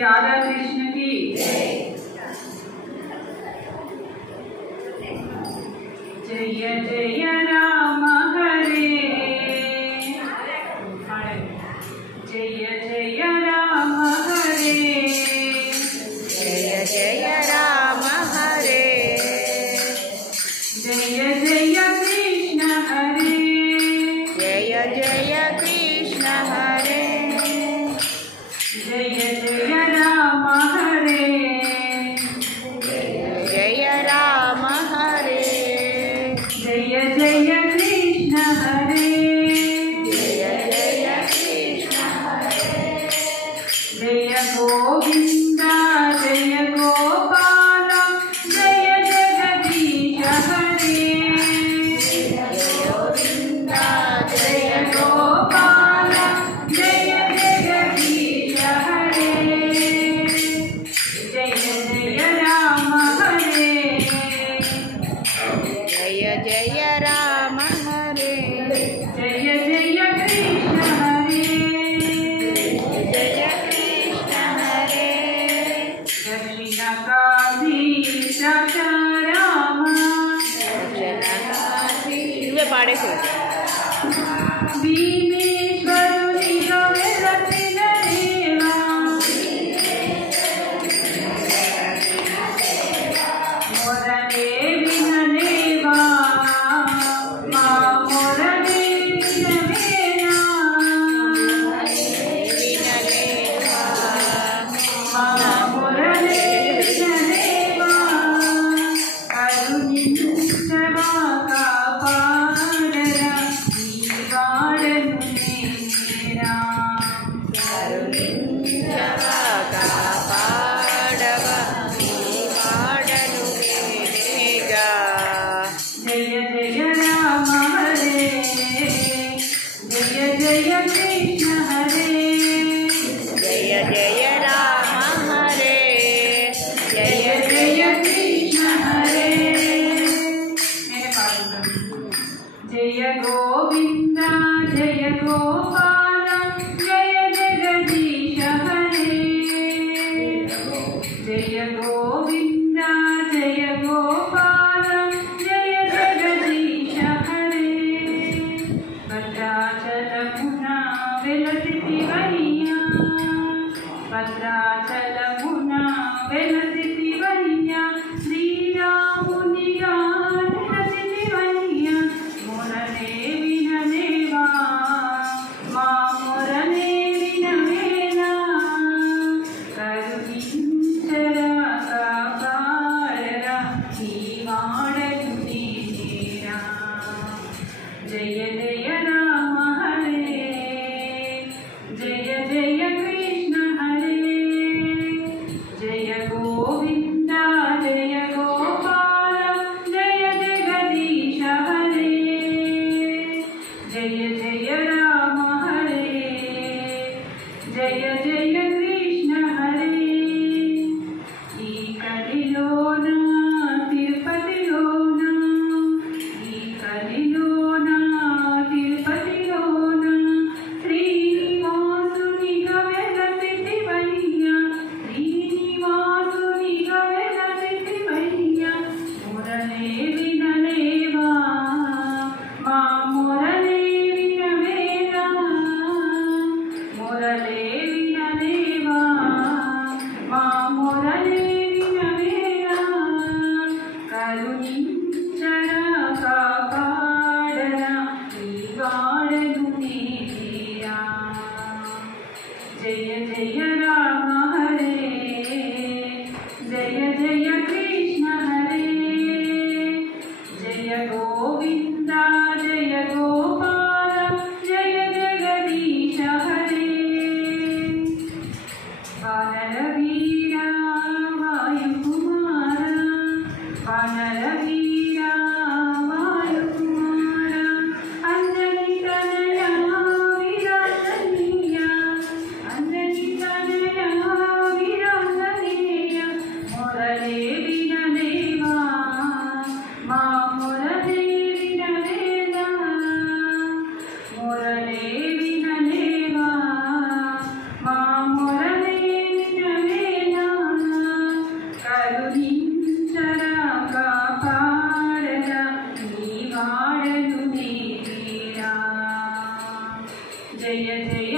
राधा कृष्ण की जय जय राम हरे जय जय राम हरे जय जय राम हरे जय जय कृष्ण हरे जय जय कृष्ण हरे जय जय राम हरे जय राम हरे जय जय कृष्ण हरे जय जय कृष्ण हरे जय गोविंद जय गोपाल जय जगदीश हरे गोविंद जय गोपाल जय जगदीश हरे जय जय राम हरे जय जय राम हरे जय जय कृष्ण हरे जय कृष्ण हरे दक्षिण काशी राम जनकासी నువ్వే పాడేసి भीमेश्वरुनि गवेलति देवा मोरने विननेवा मा मोरने विननेना వినలేవా मा मोरने विननेवा करुणिंचवा कापाडरा नीवाडनु नेरा కరుణించవా కాపాడవా నీ వాడను నేనేగా जय जय राम हरे जय जय कृष्ण हरे जय जय राम हरे जय जय जय कृष्ण हरे मेरे पास जय गोविंद जय गोपाल जय जगदीश हरे जय गोविंद जय गोपाल जय जगदीश हरे भद्राचलमुना वेलसितिवैया भद्राचलमुना वेलसितिवैया श्रीरामुनिगा निरसितिवैया मोरने विननेवा मा मोरने विनवेना करुणिंचरा कापाडरा नीवाडनु नेरा जय जय राम हरे जय जय कृष्ण हरे जय गोविंद जय गोपाल जय जगदीश हरे जय जय राम हरे जय जय कृष्ण हरे ఈ కలిలోన తిరుపతిలోన ఈ కలిలోన తిరుపతిలోన శ్రీనివాసునిగా వెలసితివయ్యా శ్రీనివాసునిగా వెలసితివయ్యా మురళే వినలేవా మా మురళే వినవేలా మురళే వినలేవా మా మురళే వినవేలా కరుణించరా కాపాడరా నీ వాడను నేరా जय जय राम हरे जय जय कृष्ण हरे जय गोविंद जय गोपाल जय जगदीश हरे वानरवीरा वायुकुमार वानरवीरा वायुकुमार अंजनी तनया विराजनीया अंजनी तनया विराजनीया मोरले विननेवा मा मोरले विननेवा मोरले विननेवा मा मोरले विननेवा జయ జయ